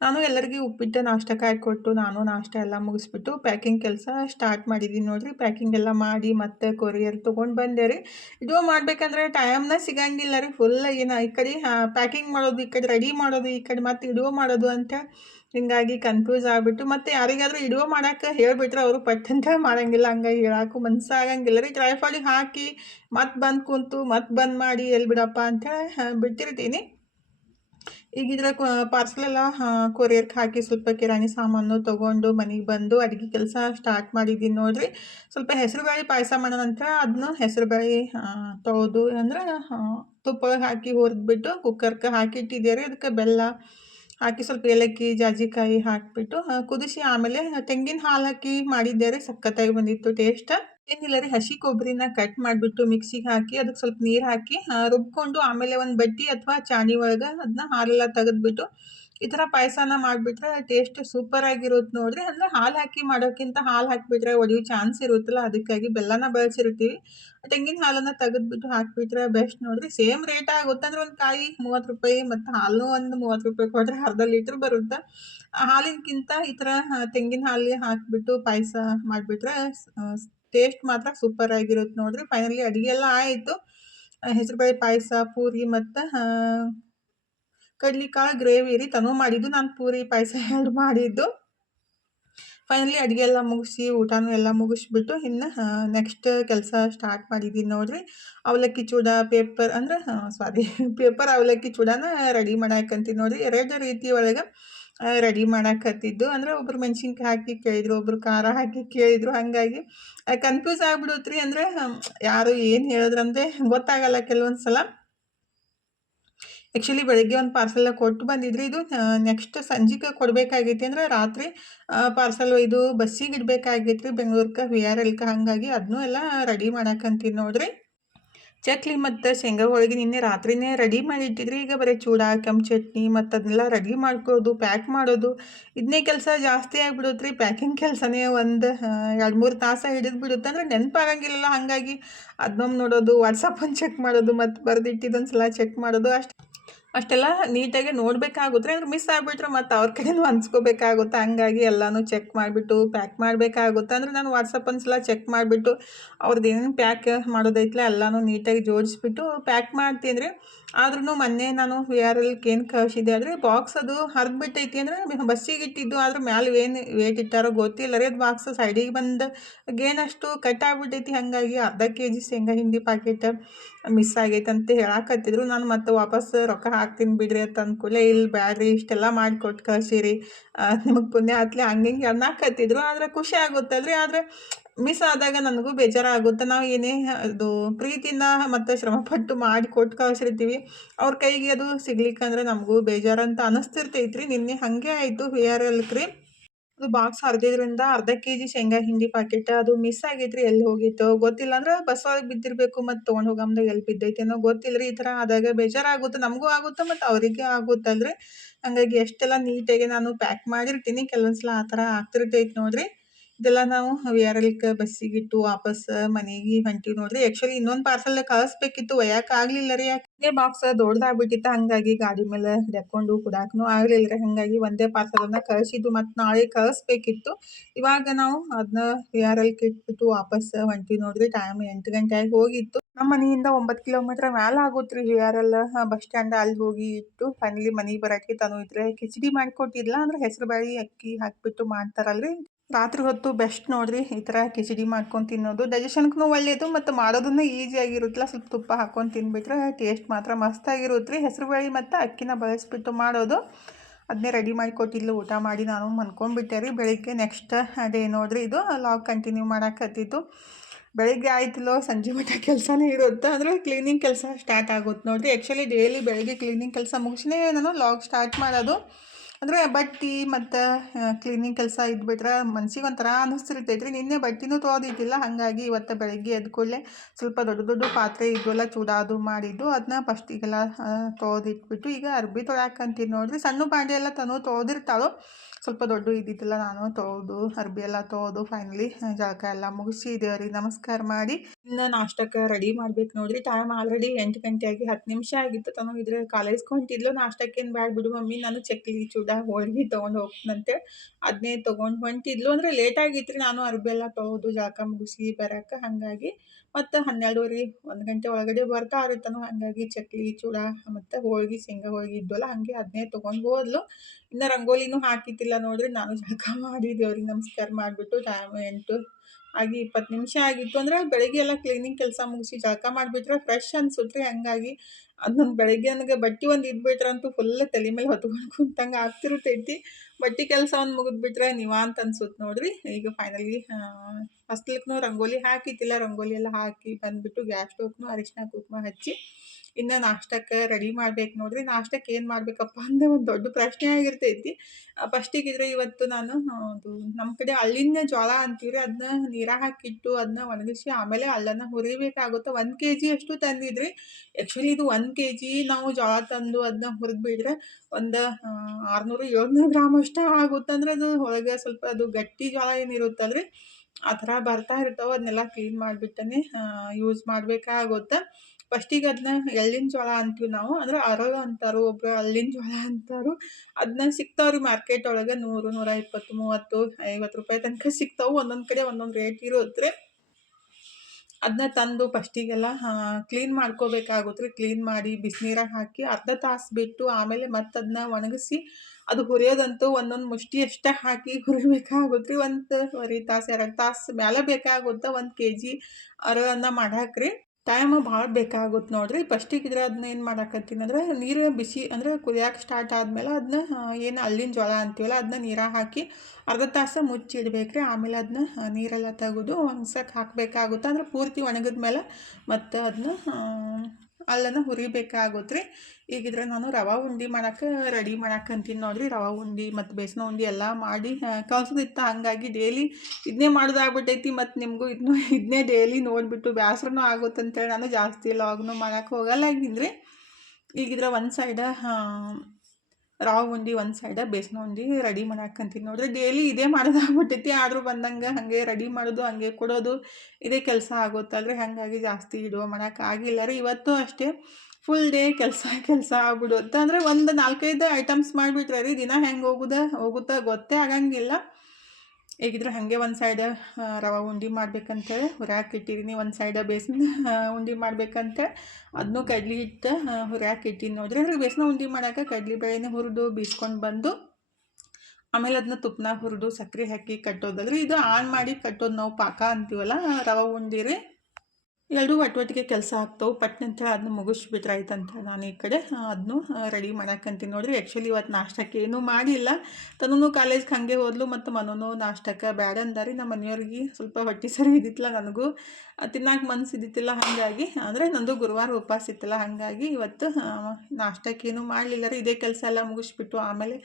ನಾನು ಎಲ್ಲರಿಗೂ ಉಪ್ಪಿಟ್ಟು ನಾಷ್ಟಕ್ಕೆ ಹಾಕಿಕೊಟ್ಟು ನಾನು ನಾಷ್ಟ ಎಲ್ಲ ಮುಗಿಸ್ಬಿಟ್ಟು ಪ್ಯಾಕಿಂಗ್ ಕೆಲಸ ಸ್ಟಾರ್ಟ್ ಮಾಡಿದ್ದೀನಿ ನೋಡಿರಿ. ಪ್ಯಾಕಿಂಗ್ ಎಲ್ಲ ಮಾಡಿ ಮತ್ತೆ ಕೊರಿಯರ್ ತೊಗೊಂಡು ಬಂದೆ ರೀ. ಇದು ಮಾಡಬೇಕಂದ್ರೆ ಟೈಮ್ನ ಸಿಗಂಗಿಲ್ಲ ರೀ. ಫುಲ್ ಏನು ಈ ಕಡೆ ಪ್ಯಾಕಿಂಗ್ ಮಾಡೋದು, ಈ ಕಡೆ ರೆಡಿ ಮಾಡೋದು, ಈ ಕಡೆ ಮತ್ತೆ ಇಡುವ ಮಾಡೋದು ಅಂತ ಹಿಂಗಾಗಿ ಕನ್ಫ್ಯೂಸ್ ಆಗಿಬಿಟ್ಟು, ಮತ್ತು ಯಾರಿಗಾದರೂ ಇಡುವ ಮಾಡೋಕ್ಕೆ ಹೇಳಿಬಿಟ್ರೆ ಅವರು ಪಟ್ಟಂತ ಮಾಡೋಂಗಿಲ್ಲ. ಹಂಗಾಗಿ ಹೇಳೋಕ್ಕೂ ಮನಸ್ಸಾಗಂಗಿಲ್ಲ ರೀ. ಟ್ರೈಫಾಲಿಗೆ ಹಾಕಿ ಮತ್ತೆ ಬಂದು ಕುಂತು ಮತ್ತೆ ಬಂದ್ ಮಾಡಿ ಎಲ್ಲಿ ಬಿಡಪ್ಪ ಅಂತ ಬಿಟ್ಟಿರ್ತೀನಿ. ಈಗ ಇದ್ರ ಪಾರ್ಸೆಲೆಲ್ಲ ಕೊರಿಯರ್ಗೆ ಹಾಕಿ ಸ್ವಲ್ಪ ಕಿರಾಣಿ ಸಾಮಾನು ತೊಗೊಂಡು ಮನೆಗೆ ಬಂದು ಅಡುಗೆ ಕೆಲಸ ಸ್ಟಾರ್ಟ್ ಮಾಡಿದ್ದೀನಿ ನೋಡ್ರಿ. ಸ್ವಲ್ಪ ಹೆಸರುಬೇಳೆ ಪಾಯಸ ಮಾಡೋಣಂತ ಅದನ್ನ ಹೆಸರುಬೇಳೆ ತೊಳೆದು ಅಂದ್ರೆ ತುಪ್ಪ ಹಾಕಿ ಹುರಿದ್ಬಿಟ್ಟು ಕುಕ್ಕರ್ಗೆ ಹಾಕಿಟ್ಟಿದ್ದೆ ರೀ. ಅದಕ್ಕೆ ಬೆಲ್ಲ ಹಾಕಿ ಸ್ವಲ್ಪ ಏಲಕ್ಕಿ ಜಾಜಿಕಾಯಿ ಹಾಕಿಬಿಟ್ಟು ಕುದಿಸಿ ಆಮೇಲೆ ತೆಂಗಿನ ಹಾಲು ಹಾಕಿ ಮಾಡಿದ್ದೆ ರೀ. ಸಖತ್ತಾಗಿ ಬಂದಿತ್ತು ಟೇಸ್ಟ್. ಏನಿಲ್ಲ ರೀ, ಹಸಿ ಕೊಬ್ಬರಿನ ಕಟ್ ಮಾಡಿಬಿಟ್ಟು ಮಿಕ್ಸಿಗೆ ಹಾಕಿ ಅದಕ್ಕೆ ಸ್ವಲ್ಪ ನೀರು ಹಾಕಿ ರುಬ್ಕೊಂಡು ಆಮೇಲೆ ಒಂದು ಬಟ್ಟಿ ಅಥವಾ ಚಾಣಿ ಒಳಗೆ ಅದನ್ನ ಹಾಲೆಲ್ಲ ತೆಗೆದ್ಬಿಟ್ಟು ಈ ಥರ ಪಾಯಸನ ಮಾಡಿಬಿಟ್ರೆ ಟೇಸ್ಟ್ ಸೂಪರ್ ಆಗಿರುತ್ತೆ ನೋಡ್ರಿ. ಅಂದರೆ ಹಾಲು ಹಾಕಿ ಮಾಡೋಕ್ಕಿಂತ ಹಾಲು ಹಾಕಿಬಿಟ್ರೆ ಒಡೆಯೋ ಚಾನ್ಸ್ ಇರುತ್ತಲ್ಲ, ಅದಕ್ಕಾಗಿ ಬೆಲ್ಲನ ಬಳಸಿರ್ತೀವಿ. ತೆಂಗಿನ ಹಾಲನ್ನು ತೆಗೆದ್ಬಿಟ್ಟು ಹಾಕಿಬಿಟ್ರೆ ಬೆಸ್ಟ್ ನೋಡ್ರಿ. ಸೇಮ್ ರೇಟ್ ಆಗುತ್ತೆ ಅಂದರೆ ಒಂದು ಕಾಯಿ 30 ರೂಪಾಯಿ ಮತ್ತು ಹಾಲು ಒಂದು 30 ರೂಪಾಯಿ ಕೊಟ್ಟರೆ ಅರ್ಧ ಲೀಟ್ರ್ ಬರುತ್ತೆ. ಹಾಲಿನಕ್ಕಿಂತ ಈ ಥರ ತೆಂಗಿನ ಹಾಲಿಗೆ ಹಾಕಿಬಿಟ್ಟು ಪಾಯಸ ಮಾಡಿಬಿಟ್ರೆ ಟೇಸ್ಟ್ ಮಾತ್ರ ಸೂಪರ್ ಆಗಿರುತ್ತೆ ನೋಡ್ರಿ. ಫೈನಲಿ ಅಡುಗೆ ಎಲ್ಲ ಆಯಿತು. ಹೆಸರುಬೇಳೆ ಪಾಯಸ, ಪೂರಿ ಮತ್ತು ಕಡ್ಲಿಕಾಳು ಗ್ರೇವಿ ರೀ ತನೂ ಮಾಡಿದ್ದು. ನಾನು ಪೂರಿ ಪಾಯಸ ಎರಡು ಮಾಡಿದ್ದು. ಫೈನಲಿ ಅಡುಗೆ ಎಲ್ಲ ಮುಗಿಸಿ ಊಟನೂ ಎಲ್ಲ ಮುಗಿಸ್ಬಿಟ್ಟು ಇನ್ನು ನೆಕ್ಸ್ಟ್ ಕೆಲಸ ಸ್ಟಾರ್ಟ್ ಮಾಡಿದ್ದೀನಿ ನೋಡ್ರಿ. ಅವಲಕ್ಕಿ ಚೂಡ ಪೇಪರ್ ಅಂದ್ರೆ ಪೇಪರ್ ಅವಲಕ್ಕಿ ಚೂಡನ ರೆಡಿ ಮಾಡಾಕಂತೀನಿ ನೋಡ್ರಿ. 2 ರೀತಿ ಒಳಗೆ ರೆಡಿ ಮಾಡಾಕತ್ತಿದ್ದು. ಅಂದರೆ ಒಬ್ರು ಮೆಣಸಿನ್ಕಾಯಿ ಹಾಕಿ ಕೇಳಿದ್ರು, ಒಬ್ರು ಖಾರ ಹಾಕಿ ಕೇಳಿದ್ರು. ಹಾಗಾಗಿ ಕನ್ಫ್ಯೂಸ್ ಆಗ್ಬಿಡುತ್ತೆ ರೀ. ಅಂದರೆ ಯಾರು ಏನು ಹೇಳಿದ್ರಂತೆ ಗೊತ್ತಾಗಲ್ಲ ಕೆಲವೊಂದು ಸಲ. ಆ್ಯಕ್ಚುಲಿ ಬೆಳಗ್ಗೆ ಒಂದು ಪಾರ್ಸೆಲ್ಲ ಕೊಟ್ಟು ಬಂದಿದ್ರಿ. ಇದು ನೆಕ್ಸ್ಟ್ ಸಂಜೆಗೆ ಕೊಡಬೇಕಾಗೈತಿ. ಅಂದರೆ ರಾತ್ರಿ ಪಾರ್ಸಲ್ ಒಯ್ದು ಬಸ್ಸಿಗೆ ಇಡಬೇಕಾಗೈತಿ ರೀ ಬೆಂಗ್ಳೂರ್ಗೆ VRLಗೆ. ಹಾಗಾಗಿ ಅದನ್ನೂ ಎಲ್ಲ ರೆಡಿ ಮಾಡಾಕಂತೀನಿ ನೋಡ್ರಿ. ಚಕ್ಲಿ ಮತ್ತು ಶೇಂಗಾ ಹೋಳಿಗೆ ನಿನ್ನೆ ರಾತ್ರಿನೇ ರೆಡಿ ಮಾಡಿ ಇಟ್ಟಿದ್ರಿ. ಈಗ ಬರೀ ಚೂಡ, ಕೆಂಪು ಚಟ್ನಿ ಮತ್ತು ಅದನ್ನೆಲ್ಲ ರೆಡಿ ಮಾಡ್ಕೊಳ್ಳೋದು, ಪ್ಯಾಕ್ ಮಾಡೋದು ಇದನ್ನೇ ಕೆಲಸ ಜಾಸ್ತಿ ಆಗಿಬಿಡುತ್ತೆ ರೀ. ಪ್ಯಾಕಿಂಗ್ ಕೆಲಸನೇ ಒಂದು 2-3 ತಾಸು ಹಿಡಿದು ಬಿಡುತ್ತೆ. ಅಂದರೆ ನೆನಪಾಗಂಗಿಲ್ಲ. ಹಾಗಾಗಿ ಅದನ್ನೊಮ್ಮೆ ನೋಡೋದು, ವಾಟ್ಸಪ್ಪನ್ನು ಚೆಕ್ ಮಾಡೋದು ಮತ್ತು ಬರೆದಿಟ್ಟಿದ್ದೊಂದು ಸಲ ಚೆಕ್ ಮಾಡೋದು ಅಷ್ಟೆಲ್ಲ ನೀಟಾಗಿ ನೋಡಬೇಕಾಗುತ್ತೆ. ಅಂದ್ರೆ ಮಿಸ್ ಆಗಿಬಿಟ್ರೆ ಮತ್ತು ಅವ್ರ ಕಡೆನೂ ಅನ್ಸ್ಕೋಬೇಕಾಗುತ್ತೆ. ಹಂಗಾಗಿ ಎಲ್ಲನೂ ಚೆಕ್ ಮಾಡಿಬಿಟ್ಟು ಪ್ಯಾಕ್ ಮಾಡಬೇಕಾಗುತ್ತೆ. ಅಂದರೆ ನಾನು ವಾಟ್ಸಪ್ ಒಂದು ಸಲ ಚೆಕ್ ಮಾಡಿಬಿಟ್ಟು ಅವ್ರದ್ದು ಏನೇನು ಪ್ಯಾಕ್ ಮಾಡೋದೈತಲ್ಲ ಎಲ್ಲನೂ ನೀಟಾಗಿ ಜೋಡಿಸ್ಬಿಟ್ಟು ಪ್ಯಾಕ್ ಮಾಡ್ತೀನಿ ರೀ. ಆದ್ರೂ ಮೊನ್ನೆ ನಾನು VRLಗೆ ಏನು ಕಳಿಸಿದ್ದೆ ಆದರೆ ಬಾಕ್ಸ್ ಅದು ಹರಿದ್ಬಿಟ್ಟೈತಿ. ಅಂದರೆ ಬಸ್ಸಿಗೆ ಇಟ್ಟಿದ್ದು ಆದ್ರೆ ಮ್ಯಾಲೆ ಏನು ವೇಟ್ ಇಟ್ಟಾರೋ ಗೊತ್ತಿಲ್ಲ ರೀ. ಅದು ಬಾಕ್ಸ್ ಸೈಡಿಗೆ ಬಂದು ಗೇನಷ್ಟು ಕಟ್ ಆಗಿಬಿಟ್ಟೈತಿ. ಹಾಗಾಗಿ ಅರ್ಧ kg ಶೇಂಗಾ ಹಿಂಡಿ ಪ್ಯಾಕೆಟ್ ಮಿಸ್ ಆಗೈತೆ ಅಂತ ಹೇಳಾಕತ್ತಿದ್ರು. ನಾನು ಮತ್ತೆ ವಾಪಸ್ ರೊಕ್ಕ ಹಾಕ್ತೀನಿ ಬಿಡ್ರಿ ಅಂತ ಅಂದ್ಕೂಡಲೇ ಇಲ್ಲ ಬ್ಯಾಡ್ರಿ ಇಷ್ಟೆಲ್ಲ ಮಾಡಿಕೊಟ್ಟು ಕಳಿಸಿರಿ, ನಿಮಗೆ ಪುಣ್ಯ ಹತ್ಲಿ ಹಂಗೆ ಹಿಂಗೆ ಅನ್ನಕತ್ತಿದ್ರು. ಆದರೆ ಖುಷಿ ಆಗುತ್ತಲ್ರಿ. ಆದರೆ ಮಿಸ್ ಆದಾಗ ನನಗೂ ಬೇಜಾರಾಗುತ್ತೆ. ನಾವು ಏನೇ ಅದು ಪ್ರೀತಿಯಿಂದ ಮತ್ತು ಶ್ರಮಪಟ್ಟು ಮಾಡಿ ಕೊಟ್ಟು ಕಳಿಸಿರ್ತೀವಿ, ಅವ್ರ ಕೈಗೆ ಅದು ಸಿಗ್ಲಿಕ್ಕಂದ್ರೆ ನಮಗೂ ಬೇಜಾರಂತ ಅನ್ನಿಸ್ತಿರ್ತೈತ್ರಿ. ನಿನ್ನೆ ಹಾಗೆ ಆಯಿತು VRLಗೆ ರೀ. ಅದು ಬಾಕ್ಸ್ ಹರಿದಿದ್ರಿಂದ ಅರ್ಧ kg ಶೇಂಗಾ ಹಿಂಡಿ ಪ್ಯಾಕೆಟ್ ಅದು ಮಿಸ್ ಆಗೈತ್ರಿ. ಎಲ್ಲಿ ಹೋಗಿತ್ತೋ ಗೊತ್ತಿಲ್ಲ. ಅಂದ್ರೆ ಬಸ್ ಒಳಗೆ ಬಿದ್ದಿರಬೇಕು ಮತ್ತು ತೊಗೊಂಡು ಹೋಗಮ್ದಾಗ ಎಲ್ಲಿ ಬಿದ್ದೈತೇನೋ ಗೊತ್ತಿಲ್ಲ ರೀ. ಈ ಥರ ಆದಾಗ ಬೇಜಾರಾಗುತ್ತೆ, ನಮಗೂ ಆಗುತ್ತೆ ಮತ್ತು ಅವರಿಗೆ ಆಗುತ್ತಲ್ರಿ. ಹಾಗಾಗಿ ಎಷ್ಟೆಲ್ಲ ನೀಟಾಗಿ ನಾನು ಪ್ಯಾಕ್ ಮಾಡಿರ್ತೀನಿ, ಕೆಲವೊಂದು ಸಲ ಆ ಥರ ಆಗ್ತಿರ್ತೈತೆ ನೋಡ್ರಿ. ಇದೆಲ್ಲ ನಾವು VRLಗೆ ಬಸ್ಸಿಗಿಟ್ಟು ವಾಪಸ್ ಮನೆಗೆ ಹೊಂಟೀವಿ ನೋಡ್ರಿ. ಆ್ಯಕ್ಚುಲಿ ಇನ್ನೊಂದು ಪಾರ್ಸಲ್ ಕಳಿಸ್ಬೇಕಿತ್ತು, ಒಯ್ಯೋಕ್ಕಾಗಲಿಲ್ಲ ರೀ. ಯಾಕೆ ಬಾಕ್ಸ್ ದೊಡ್ಡದಾಗ್ಬಿಟ್ಟಿತ್ತು. ಹಾಗಾಗಿ ಗಾಡಿ ಮೇಲೆ ಹಿಡ್ಕೊಂಡು ಕೊಡಾಕೂ ಆಗಲಿಲ್ಲ ರೀ. ಹಾಗಾಗಿ ಒಂದೇ ಪಾರ್ಸಲನ್ನು ಕಳಿಸಿದ್ದು ಮತ್ತು ನಾಳೆ ಕಳಿಸ್ಬೇಕಿತ್ತು. ಇವಾಗ ನಾವು ಅದನ್ನ VRLಗೆ ಇಟ್ಬಿಟ್ಟು ವಾಪಸ್ ಹೊಂಟೀವಿ ನೋಡ್ರಿ. ಟೈಮ್ 8 ಗಂಟೆ ಆಗಿ ಹೋಗಿತ್ತು. ನಮ್ಮ ಮನೆಯಿಂದ 9 ಕಿಲೋಮೀಟ್ರ್ ಮೇಲೆ ಆಗುತ್ತೆ ರೀ VRL ಬಸ್ ಸ್ಟ್ಯಾಂಡ್. ಅಲ್ಲಿ ಹೋಗಿ ಇಟ್ಟು ಫೈನಲಿ ಮನೆಗೆ ಬರೋಕ್ಕೆ ತನು ಇದ್ರೆ ಕಿಚಡಿ ಮಾಡಿಕೊಟ್ಟಿದ್ಲ. ಅಂದರೆ ಹೆಸರುಬೇಳೆ ಅಕ್ಕಿ ಹಾಕಿಬಿಟ್ಟು ಮಾಡ್ತಾರಲ್ರಿ, ರಾತ್ರಿ ಹೊತ್ತು ಬೆಸ್ಟ್ ನೋಡ್ರಿ. ಈ ಥರ ಕಿಚಡಿ ಮಾಡ್ಕೊಂಡು ತಿನ್ನೋದು ಡೈಜೆಷನ್ಗೂ ಒಳ್ಳೆಯದು ಮತ್ತು ಮಾಡೋದನ್ನ ಈಸಿಯಾಗಿರುತ್ತಲ್ಲ. ಸ್ವಲ್ಪ ತುಪ್ಪ ಹಾಕ್ಕೊಂಡು ತಿನ್ಬಿಟ್ರೆ ಟೇಸ್ಟ್ ಮಾತ್ರ ಮಸ್ತಾಗಿರುತ್ತೆ ರೀ. ಹೆಸರುಬೇಳೆ ಮತ್ತು ಅಕ್ಕಿನ ಬಳಸ್ಬಿಟ್ಟು ಮಾಡೋದು. ಅದನ್ನೇ ರೆಡಿ ಮಾಡಿ ಕೊಟ್ಟಿದ್ಲು, ಊಟ ಮಾಡಿ ನಾನು ಮನ್ಕೊಂಡ್ಬಿಟ್ಟೆ ರೀ. ಬೆಳಿಗ್ಗೆ ನೆಕ್ಸ್ಟ್ ಡೇ ನೋಡ್ರಿ. ಇದು ಲಾಗ್ ಕಂಟಿನ್ಯೂ ಮಾಡಾಕತ್ತಿದ್ದು. ಬೆಳಿಗ್ಗೆ ಆಯ್ತಲ್ಲೋ ಸಂಜೆ ಮಟ್ಟ ಕೆಲಸನೇ ಇರುತ್ತೆ. ಅಂದರೆ ಕ್ಲೀನಿಂಗ್ ಕೆಲಸ ಸ್ಟಾರ್ಟ್ ಆಗುತ್ತೆ ನೋಡ್ರಿ. ಆ್ಯಕ್ಚುಲಿ ಡೈಲಿ ಬೆಳಗ್ಗೆ ಕ್ಲೀನಿಂಗ್ ಕೆಲಸ ಮುಗಿಸಿನೇ ನಾನು ಲಾಗ್ ಸ್ಟಾರ್ಟ್ ಮಾಡೋದು. ಅಂದರೆ ಬಟ್ಟೆ ಮತ್ತು ಕ್ಲೀನಿಂಗ್ ಕೆಲಸ ಇದ್ಬಿಟ್ರೆ ಮನ್ಸಿಗೆ ಒಂಥರ ಅನ್ನಿಸ್ತಿರ್ತೈತೆ ರೀ. ನಿನ್ನೆ ಬಟ್ಟೆನೂ ತೊಳೆದಿದ್ದಿಲ್ಲ. ಹಾಗಾಗಿ ಇವತ್ತು ಬೆಳಗ್ಗೆ ಎದ್ದ ಕೂಡಲೇ ಸ್ವಲ್ಪ ದೊಡ್ಡ ದೊಡ್ಡ ಪಾತ್ರೆ ಇದ್ವಲ್ಲ ಚೂಡ ಅದು ಮಾಡಿದ್ದು, ಅದನ್ನ ಫಸ್ಟಿಗೆಲ್ಲ ತೊಳೆದಿಟ್ಬಿಟ್ಟು ಈಗ ಅರ್ಬಿ ತೊಳ್ಯಾಕಂತೀನಿ ನೋಡ್ರಿ. ಸಣ್ಣ ಬಾಂಡೆ ಎಲ್ಲ ತನು ತೊಳೆದಿರ್ತಾಳು. ಸ್ವಲ್ಪ ದೊಡ್ಡ ಇದ್ದಿದ್ದಿಲ್ಲ ನಾನು ತೊಳೆದು ಅರ್ಬಿ ಎಲ್ಲ ತೊಳೆದು ಫೈನಲಿ ಜಳಕ ಎಲ್ಲ ಮುಗಿಸಿ ದೇವ್ರಿಗೆ ನಮಸ್ಕಾರ ಮಾಡಿ ಇನ್ನು ನಾಷ್ಟಕ್ಕೆ ರೆಡಿ ಮಾಡ್ಬೇಕು ನೋಡ್ರಿ. ಟೈಮ್ ಆಲ್ರೆಡಿ 8 ಗಂಟೆ ಆಗಿ 10 ನಿಮಿಷ ಆಗಿತ್ತು. ತನು ಇದ್ರೆ ಕಾಲೇಜ್ಗೆ ಹೊಂಟಿದ್ಲು. ನಾಷ್ಟಕ್ಕೇನು ಬ್ಯಾಡ ಬಿಡು ಮಮ್ಮಿ, ನಾನು ಚಕ್ಲಿ ಚೂಡ ಹೋಳ್ಗೆ ತೊಗೊಂಡು ಹೋಗ್ತೀನಂತೆ ಅದನ್ನೇ ತೊಗೊಂಡು ಹೊಂಟಿದ್ಲು. ಅಂದರೆ ಲೇಟ್ ಆಗಿತ್ತು ರೀ. ನಾನು ಅರ್ಬಿ ಎಲ್ಲ ತೊಳೆದು ಜಳಕ ಮುಗಿಸಿ ಬರೋಕ್ಕೆ. ಹಾಗಾಗಿ ಮತ್ತು 12:30 1 ಗಂಟೆ ಒಳಗಡೆ ಬರ್ತಾವ್ರಿ ತನು. ಹಾಗಾಗಿ ಚಕ್ಲಿ ಚೂಡ ಮತ್ತು ಹೋಳ್ಗೆ ಶೇಂಗಾ ಹೋಳ್ಗೆ ಇದ್ವಲ್ಲ ಹಾಗೆ ಅದನ್ನೇ ತೊಗೊಂಡು ಹೋದ್ಲು. ಇನ್ನು ರಂಗೋಲಿನೂ ಹಾಕಿತ್ತಿಲ್ಲ ನೋಡ್ರಿ. ನಾನು ಜಳಕ ಮಾಡಿ ದೇವ್ರಿಗೆ ನಮಸ್ಕಾರ ಮಾಡಿಬಿಟ್ಟು ಟೈಮ್ 8 ಆಗಿ 20 ನಿಮಿಷ ಆಗಿತ್ತು ಅಂದರೆ ಬೆಳಗ್ಗೆ ಎಲ್ಲ ಕ್ಲೀನಿಂಗ್ ಕೆಲಸ ಮುಗಿಸಿ ಜಳಕ ಮಾಡಿಬಿಟ್ರೆ ಫ್ರೆಶ್ ಅನ್ಸುತ್ತೆ ಹಂಗಾಗಿ ಅದನ್ನ ಬೆಳಗ್ಗೆ ನನಗೆ ಬಟ್ಟೆ ಒಂದು ಇದ್ಬಿಟ್ರಂತೂ ಫುಲ್ ತಲೆ ಮೇಲೆ ಹೊತ್ಕೊಂಡು ಕುಂತಂಗೆ ಆಗ್ತಿರ್ತೈತಿ. ಬಟ್ಟೆ ಕೆಲಸ ಒಂದು ಮುಗಿದ್ಬಿಟ್ರೆ ನಿವಾಂತ ಅನ್ಸುತ್ತೆ ನೋಡ್ರಿ. ಈಗ ಫೈನಲಿ ಫಸ್ಟ್ಲಿಕ್ನು ರಂಗೋಲಿ ಹಾಕಿತ್ತಿಲ್ಲ, ರಂಗೋಲಿ ಎಲ್ಲ ಹಾಕಿ ಬಂದುಬಿಟ್ಟು ಗ್ಯಾಸ್ ಸ್ಟವ್ನು ಅರಿಶಿನ ಕುಂಕುಮ ಹಚ್ಚಿ ಇನ್ನು ನಾಷ್ಟಕ್ಕೆ ರೆಡಿ ಮಾಡ್ಬೇಕು ನೋಡ್ರಿ. ನಾಷ್ಟಕ್ಕೆ ಏನು ಮಾಡ್ಬೇಕಪ್ಪ ಅಂದರೆ ಒಂದು ದೊಡ್ಡ ಪ್ರಶ್ನೆ ಆಗಿರ್ತೈತಿ. ಫಸ್ಟಿಗಿದ್ರೆ ಇವತ್ತು ನಾನು ಅದು ನಮ್ಮ ಕಡೆ ಅಳ್ಳಿನ ಜೋಳ ಅಂತೀವಿ ರೀ, ಅದನ್ನ ನೀರಾಗ ಹಾಕಿಟ್ಟು ಅದನ್ನ ಒಣಗಿಸಿ ಆಮೇಲೆ ಅಳ್ಳನ್ನು ಹುರಿಬೇಕಾಗುತ್ತೆ. 1 kg ಅಷ್ಟು ತಂದಿದ್ರಿ. ಆ್ಯಕ್ಚುಲಿ ಇದು 1 kg ನಾವು ಜೋಳ ತಂದು ಅದನ್ನ ಹುರಿದ್ಬಿಟ್ರೆ ಒಂದು 600-700 ಗ್ರಾಮ್ ಅಷ್ಟೇ ಆಗುತ್ತೆ. ಅಂದ್ರೆ ಅದು ಒಳಗೆ ಸ್ವಲ್ಪ ಅದು ಗಟ್ಟಿ ಜೋಳ ಏನಿರುತ್ತಲ್ರಿ ಆ ಥರ ಬರ್ತಾ ಇರ್ತಾವೆ. ಅದನ್ನೆಲ್ಲ ಕ್ಲೀನ್ ಮಾಡಿಬಿಟ್ಟನೆ ಯೂಸ್ ಮಾಡಬೇಕಾಗುತ್ತೆ. ಫಸ್ಟಿಗೆ ಅದನ್ನ ಎಳ್ಳಿನ ಜೋಳ ಅಂತೀವಿ ನಾವು, ಅಂದ್ರೆ ಅರಳು ಅಂತಾರೋ, ಒಬ್ಬರು ಅಳ್ಳಿನ ಜೋಳ ಅಂತಾರೋ. ಅದನ್ನ ಸಿಗ್ತಾವ್ರಿ ಮಾರ್ಕೆಟ್ ಒಳಗೆ 100, 120, 30, 50 ರೂಪಾಯಿ ತನಕ ಸಿಗ್ತಾವೆ. ಒಂದೊಂದು ಕಡೆ ಒಂದೊಂದು ರೇಟ್ ಇರುತ್ತೆ. ಅದನ್ನ ತಂದು ಫಸ್ಟಿಗೆಲ್ಲ ಕ್ಲೀನ್ ಮಾಡ್ಕೋಬೇಕಾಗುತ್ತೆ ರೀ. ಕ್ಲೀನ್ ಮಾಡಿ ಬಿಸಿನೀರಾಗ ಹಾಕಿ ಅರ್ಧ ತಾಸು ಬಿಟ್ಟು ಆಮೇಲೆ ಮತ್ತೆ ಅದನ್ನ ಒಣಗಿಸಿ ಅದು ಹುರಿಯೋದಂತೂ ಒಂದೊಂದು ಮುಷ್ಟಿ ಅಷ್ಟೇ ಹಾಕಿ ಹುರಿಬೇಕಾಗುತ್ತೆ ರೀ. 1 ತಾಸು 2 ತಾಸು ಮೇಲೆ ಬೇಕಾಗುತ್ತೆ 1 kg ಅರಳನ್ನು ಮಾಡಾಕ್ರಿ. ಟೈಮ್ ಭಾಳ ಬೇಕಾಗುತ್ತೆ ನೋಡ್ರಿ. ಫಸ್ಟಿಗಿದ್ರೆ ಅದನ್ನ ಏನು ಮಾಡಾಕತ್ತೀನಿ ಅಂದ್ರೆ ನೀರು ಬಿಸಿ ಅಂದ್ರೆ ಕುದಿಯೋಕೆ ಸ್ಟಾರ್ಟ್ ಆದಮೇಲೆ ಅದನ್ನ ಏನು ಅಳ್ಳಿನ ಜೋಳ ಅಂತೀವಲ್ಲ ಅದನ್ನ ನೀರಾಗ ಹಾಕಿ ಅರ್ಧ ತಾಸು ಮುಚ್ಚಿಡ್ಬೇಕು ರೀ. ಆಮೇಲೆ ಅದನ್ನ ನೀರೆಲ್ಲ ತೆಗೆದು ಒಣಗ್ಸಕ್ಕೆ ಹಾಕಬೇಕಾಗುತ್ತೆ. ಅಂದ್ರೆ ಪೂರ್ತಿ ಒಣಗಿದ ಮೇಲೆ ಮತ್ತು ಅದನ್ನ ಅಲ್ಲನ್ನು ಹುರಿಬೇಕಾಗುತ್ತೆ ರೀ. ಈಗಿದ್ರೆ ನಾನು ರವೆ ಉಂಡೆ ಮಾಡೋಕ್ಕೆ ರೆಡಿ ಮಾಡಾಕಂತೀನಿ ನೋಡ್ರಿ. ರವೆ ಉಂಡೆ ಮತ್ತು ಬೇಸನ ಉಂಡೆ ಎಲ್ಲ ಮಾಡಿ ಕಳ್ಸೋದಿತ್ತು. ಹಾಗಾಗಿ ಡೈಲಿ ಇದನ್ನೇ ಮಾಡೋದಾಗ್ಬಿಟ್ಟೈತಿ. ಮತ್ತು ನಿಮಗೂ ಇದನ್ನೇ ಡೈಲಿ ನೋಡಿಬಿಟ್ಟು ಬೇಸರನೂ ಆಗುತ್ತೆ ಅಂತೇಳಿ ನಾನು ಜಾಸ್ತಿ ಲಾಗ್ನು ಮಾಡೋಕ್ಕೆ ಹೋಗಲ್ಲ ಆಗಿನ್ರಿ. ಈಗಿದ್ರೆ ಒಂದು ಸೈಡ ರವೆ ಉಂಡೆ, ಒಂದು ಸೈಡ ಬೇಸನ ಉಂಡೆ ರೆಡಿ ಮಾಡಾಕಂತೀನಿ ನೋಡ್ರಿ. ಡೈಲಿ ಇದೇ ಮಾಡೋದಾಗ್ಬಿಟ್ಟೈತಿ. ಆದರೂ ಬಂದಂಗೆ ಹಾಗೆ ರೆಡಿ ಮಾಡೋದು ಹಂಗೆ ಕೊಡೋದು ಇದೇ ಕೆಲಸ ಆಗುತ್ತಲ್ರಿ. ಹಾಗಾಗಿ ಜಾಸ್ತಿ ಇಡುವ ಮಾಡೋಕ್ಕಾಗಿಲ್ಲ ರೀ. ಇವತ್ತು ಅಷ್ಟೇ ಫುಲ್ ಡೇ ಕೆಲಸ ಆಗ್ಬಿಡುತ್ತೆ. ಅಂದರೆ ಒಂದು 4-5 ಐಟಮ್ಸ್ ಮಾಡಿಬಿಟ್ರೆ ರೀ ದಿನ ಹೆಂಗೆ ಹೋಗುತ್ತಾ ಗೊತ್ತೇ ಆಗಂಗಿಲ್ಲ. ಹೇಗಿದ್ರೆ ಹಾಗೆ ಒಂದು ಸೈಡ ರವೆ ಉಂಡೆ ಮಾಡ್ಬೇಕಂತೇಳಿ ಹುರಿಯಾಕೆ ಇಟ್ಟಿದ್ದೀನಿ. ಒಂದು ಸೈಡ ಬೇಸನ ಉಂಡೆ ಮಾಡ್ಬೇಕಂತೇಳಿ ಅದನ್ನೂ ಕಡ್ಲೆ ಹಿಟ್ಟು ಹುರಿಯಾಕೆ ಇಟ್ಟಿನಿ ನೋಡ್ರಿ. ಅಂದ್ರೆ ಬೇಸನ ಉಂಡೆ ಮಾಡೋಕೆ ಕಡ್ಲೆ ಬೇಳೆನೇ ಹುರಿದು ಬೀಸ್ಕೊಂಡು ಬಂದು ಆಮೇಲೆ ಅದನ್ನ ತುಪ್ಪನಾಗ ಹುರಿದು ಸಕ್ಕರೆ ಹಾಕಿ ಕಟ್ಟೋದಲ್ರಿ. ಇದು ಆನ್ ಮಾಡಿ ಕಟ್ಟೋದು ನಾವು ಪಾಕ ಅಂತೀವಲ್ಲ ರವೆ ಉಂಡೆ ರೀ. ಎರಡೂ ಒಟ್ಟೊಟ್ಟಿಗೆ ಕೆಲಸ ಆಗ್ತಾವೆ. ಪಟ್ನಂತೇಳಿ ಅದನ್ನ ಮುಗಿಸ್ಬಿಟ್ರೆ ಆಯ್ತಂತ ನಾನು ಈ ಕಡೆ ಅದನ್ನು ರೆಡಿ ಮಾಡಾಕಂತೀನಿ ನೋಡ್ರಿ. ಆ್ಯಕ್ಚುಲಿ ಇವತ್ತು ನಾಷ್ಟಕ್ಕೆ ಏನೂ ಮಾಡಿಲ್ಲ. ತನೂ ಕಾಲೇಜ್ಗೆ ಹಾಗೆ ಹೋದ್ಲು ಮತ್ತು ಮನೂ ನಾಷ್ಟಕ್ಕೆ ಬೇಡ ಅಂದಾರಿ. ನಮ್ಮ ಮನೆಯವ್ರಿಗೆ ಸ್ವಲ್ಪ ಹೊಟ್ಟೆ ಸರಿ ಇದ್ದಿತ್ತಲ್ಲ, ನನಗೂ ತಿನ್ನಕ್ಕೆ ಮನ್ಸು ಇದ್ದಿತ್ತಿಲ್ಲ. ಹಾಗಾಗಿ ಅಂದರೆ ನಂದು ಗುರುವಾರ ಉಪವಾಸ ಇತ್ತಲ್ಲ, ಹಾಗಾಗಿ ಇವತ್ತು ನಾಷ್ಟಕ್ಕೆ ಏನೂ ಮಾಡಲಿಲ್ಲ ರೀ. ಇದೇ ಕೆಲಸ ಎಲ್ಲ ಮುಗಿಸ್ಬಿಟ್ಟು ಆಮೇಲೆ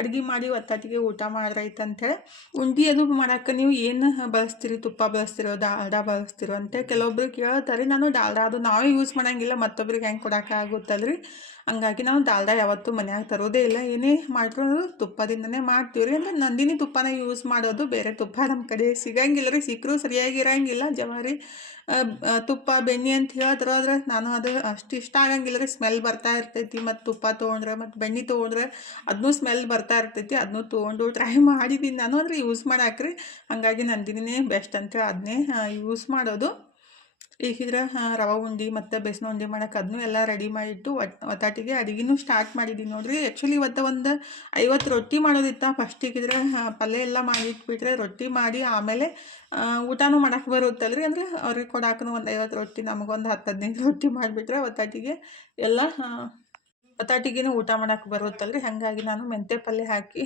ಅಡುಗೆ ಮಾಡಿ ಒತ್ತಟ್ಟಿಗೆ ಊಟ ಮಾಡ್ರೈತೆ ಅಂಥೇಳಿ. ಉಂಡೆ ಅದು ಮಾಡೋಕೆ ನೀವು ಏನು ಬಳಸ್ತೀರಿ, ತುಪ್ಪ ಬಳಸ್ತಿರೋ ಡಾಲ್ಡಾ ಬಳಸ್ತಿರೋ ಅಂತ ಕೆಲವೊಬ್ರು ಕೇಳ್ತಾರೆ. ನಾನು ಡಾಲ್ಡಾ ಅದು ನಾವೇ ಯೂಸ್ ಮಾಡೋಂಗಿಲ್ಲ, ಮತ್ತೊಬ್ರಿಗೆ ಹೆಂಗೆ ಕೊಡೋಕ್ಕಾಗುತ್ತಲ್ರಿ. ಹಂಗಾಗಿ ನಾವು ಡಾಲ್ಡಾ ಯಾವತ್ತೂ ಮನ್ಯಾಗ ತರೋದೇ ಇಲ್ಲ. ಏನೇ ಮಾಡಿದ್ರು ತುಪ್ಪದಿಂದನೇ ಮಾಡ್ತೀವಿ ರೀ. ಅಂದರೆ ನಂದಿನಿ ತುಪ್ಪನ ಯೂಸ್ ಮಾಡೋದು, ಬೇರೆ ತುಪ್ಪ ನಮ್ಮ ಕಡೆ ಸಿಗಂಗಿಲ್ಲ ರೀ. ಸಿಕ್ಕರೂ ಸರಿಯಾಗಿರೋಂಗಿಲ್ಲ. ಜವಾರಿ ತುಪ್ಪ ಬೆಣ್ಣೆ ಅಂತ ಹೇಳಿದ್ರೆ ಆದ್ರೆ ನಾನು ಅದು ಅಷ್ಟು ಇಷ್ಟ ಆಗಂಗಿಲ್ಲ ರೀ. ಸ್ಮೆಲ್ ಬರ್ತಾ ಇರ್ತೈತಿ. ಮತ್ತು ತುಪ್ಪ ತೊಗೊಂಡ್ರೆ ಮತ್ತು ಬೆಣ್ಣೆ ತೊಗೊಂಡ್ರೆ ಅದನ್ನೂ ಸ್ಮೆಲ್ ಬರ್ತಾ ಇರ್ತೈತಿ. ಅದನ್ನೂ ತೊಗೊಂಡು ಟ್ರೈ ಮಾಡಿದ್ದೀನಿ ನಾನು, ಅಂದರೆ ಯೂಸ್ ಮಾಡಾಕ್ರಿ. ಹಾಗಾಗಿ ನಂದಿನಿನೇ ಬೆಸ್ಟ್ ಅಂತೇಳಿ ಅದನ್ನೇ ಯೂಸ್ ಮಾಡೋದು. ಈಗಿದ್ರೆ ರವೆ ಉಂಡೆ ಮತ್ತು ಬೇಸನ ಉಂಡೆ ಮಾಡೋಕೆ ಅದನ್ನೂ ಎಲ್ಲ ರೆಡಿ ಮಾಡಿಟ್ಟು ಒತ್ತಾಟಿಗೆ ಅಡುಗೆನೂ ಸ್ಟಾರ್ಟ್ ಮಾಡಿದ್ದೀನಿ ನೋಡ್ರಿ. ಆ್ಯಕ್ಚುಲಿ ಇವತ್ತು ಒಂದು 50 ರೊಟ್ಟಿ ಮಾಡೋದಿತ್ತು. ಫಸ್ಟಿಗಿದ್ರೆ ಪಲ್ಯ ಎಲ್ಲ ಮಾಡಿಟ್ಬಿಟ್ರೆ ರೊಟ್ಟಿ ಮಾಡಿ ಆಮೇಲೆ ಊಟನೂ ಮಾಡೋಕೆ ಬರುತ್ತಲ್ರಿ. ಅಂದರೆ ಅವ್ರಿಗೆ ಕೊಡಾಕೂ ಒಂದು 50 ರೊಟ್ಟಿ, ನಮಗೊಂದು 10-15 ರೊಟ್ಟಿ ಮಾಡಿಬಿಟ್ರೆ ಒತ್ತಾಟಿಗೆ ಎಲ್ಲ ಒತ್ತಾಟಿಗೆ ಊಟ ಮಾಡೋಕೆ ಬರುತ್ತಲ್ರಿ. ಹಾಗಾಗಿ ನಾನು ಮೆಂತ್ಯ ಪಲ್ಯ ಹಾಕಿ